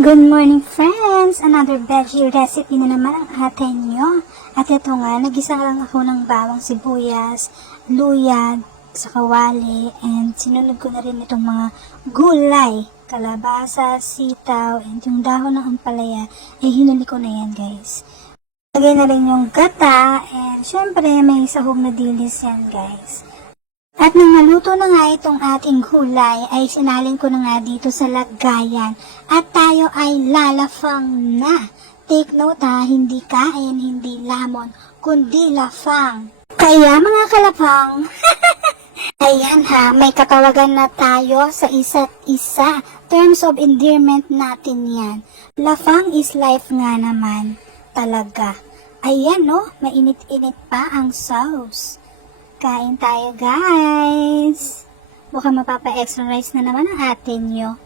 Good morning friends! Another veggie recipe na naman ang atin nyo. At ito nga, nagisa lang ako ng bawang sibuyas, luyag, sa kawali, and sinunod ko na rin itong mga gulay, kalabasa, sitaw, and yung dahon ng ampalaya, eh hinuli ko na yan guys. Lagay na rin yung gata, and syempre may sahog na dilis yan guys. At nang naluto na nga itong ating gulay, ay sinalin ko na nga dito sa lagayan. At tayo ay lalafang na. Take note ha, hindi kain, hindi lamon, kundi lafang. Kaya mga kalapang, ayan ha, may katawagan na tayo sa isa't isa. Terms of endearment natin yan. Lafang is life nga naman. Talaga. Ayan no, mainit-init pa ang sauce. Kain tayo, guys! Mukhang mapapa-extra rice na naman ang atin nyo.